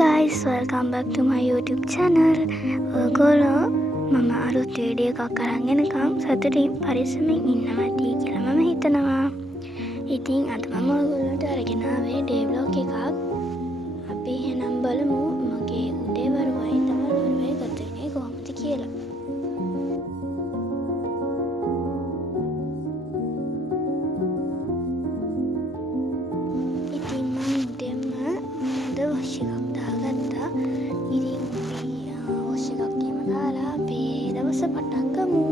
guys, welcome back to my YouTube channel. ඔයගොල්ලෝ මම අලුත් වීඩියෝ එකක් අරන් එනකම් සතුටින් පරිස්සමින් ඉන්නවා ඇති කියලා මම හිතනවා. ඉතින් අද මම ඔයගොල්ලන්ට අරගෙන ආවේ ඩේ ව්ලොග් එකක්. අපි එහෙනම් බලමු මගේ උදේ වරුවයි දවල් වරුවයි ගත වෙන්නේ කොහොමද කියලා. ඉතින් මම උදේම වොෂ් එකක් දාගත්තා. ඉතින් අපි වොෂ් එකක් එහෙම දාලා අපේ දවස පටන් ගමු.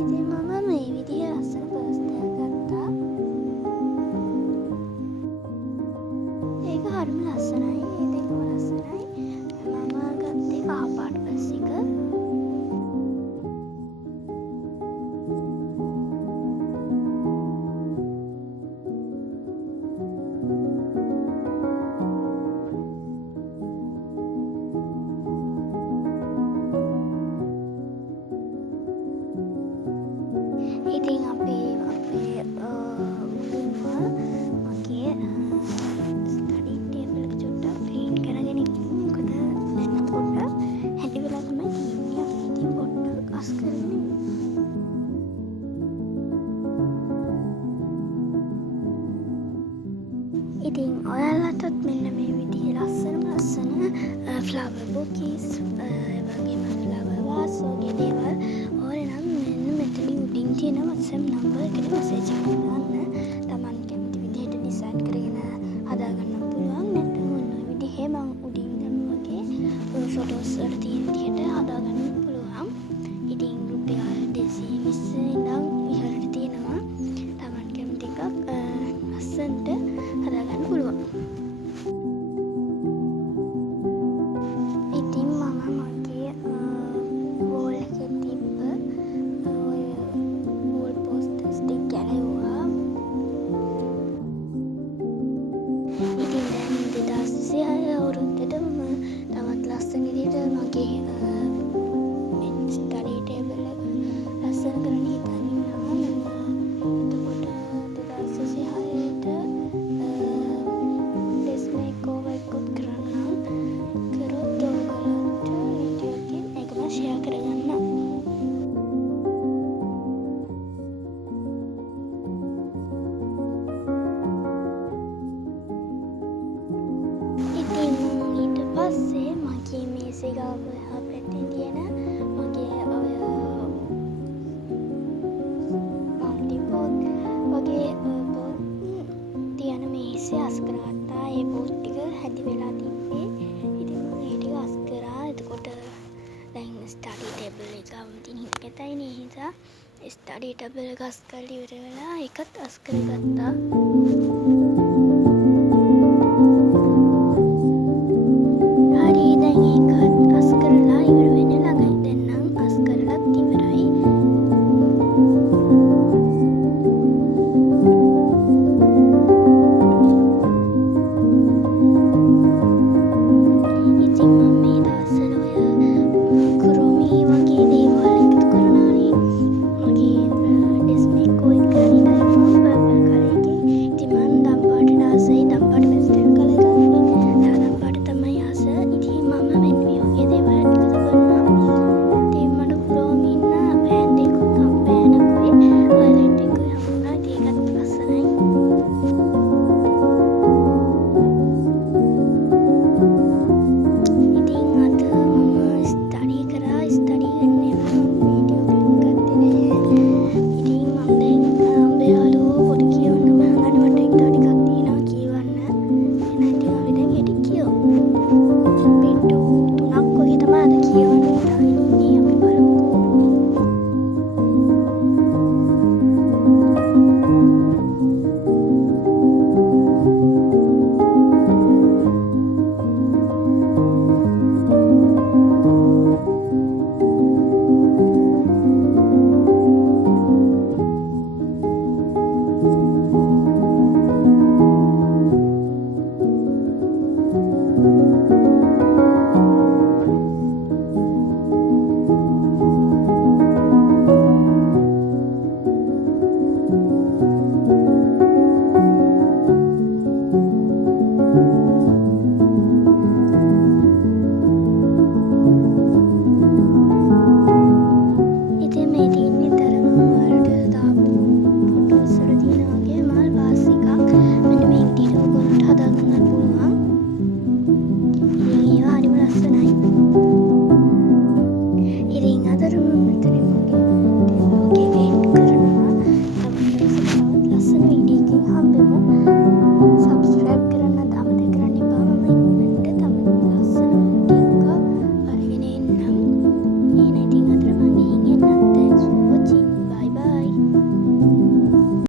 ඉතින් මම මේ විදිහේ ලස්සන පර්ස් එකක් ගත්තා. ඒක හරිම ලස්සනයි. ඒ දෙකම ලස්සනයි. මම ගත්තේ කහ පාට පර්ස් එක. ඉතින් අපේ මගේ ස්ටඩි ටේබල් එක චුට්ටක් ක්ලීන් කරගෙන ඉන්නේ. මොකද දැන් පොඩ්ඩක් හැටි වෙලා තමයි තියෙන්නේ. අපි ඉතින් පොඩ්ඩක් අස් කරගෙන ඉන්නේ. ඉතින් ඔයාලටත් මෙන්න මේ විදිහේ ලස්සන ෆ්ලවර් බුකීස් වගේම ෆ්ලවර් වාස් වගේ දේවල් ඕනේ නම් මෙන්න මෙතන උඩින් තියෙන WhatsApp නම්බර් එකට මැසේජ් එකක් දාන්න. Taman කැමති විදිහට ඩිසයින් කරගෙන හදාගන්න පුළුවන්. නැත්නම් ඔන්න ඔය විදිහේ මම උඩින් දැම්ම වගේ ෆොටෝස් වල තියෙන විදිහට හදාගන්න පුළුවන්. ඉතින් රුපියල් 220 ඉඳන් ඉහළට තියෙනවා. Taman කැමති එකක් ලස්සනට හදාගන්න පුළුවන්. ඉතින් මම මගේ වෝල් එකේ තිබ්බ ඔය වෝල් පෝස්ටර්ස් ටික ගැලෙව්වා. ඉතින් දැන් 2026 අවුරුද්දට මම තවත් ලස්සන විදිහට මගේ ස්ටඩි ටේබල් එක ලස්සන කරන්න හිතන් ඉන්නවා. එතකොට 2026ට ඩෙස්ක් මේකෝවර් එකක් කරන්නම්. කරොත් ඔයගොල්ලන්ට වීඩියෝ එකකින් ඒකම ෂෙයා කරගන්න. ඉතින් ඊට පස්සේ මගේ මේසේ ගාව එහා පැත්තේ තියෙන මගේ ඔය මල්ටි පොත් වගේ පොත් තියෙන මේසේ අස් කරගත්තා. ඒ පොත් ටික හැදි වෙලා තිබ්බේ. ඉතින් මම ඒ ටික අස් කරා. එතකොට දැන් ස්ටඩි ටේබල් එක අවුතින් හිටකතයි නේ. හිතා ස්ටඩි ටේබල් එක අස් කරලා ඉවර වෙලා ඒකත් අස් කරගත්තා.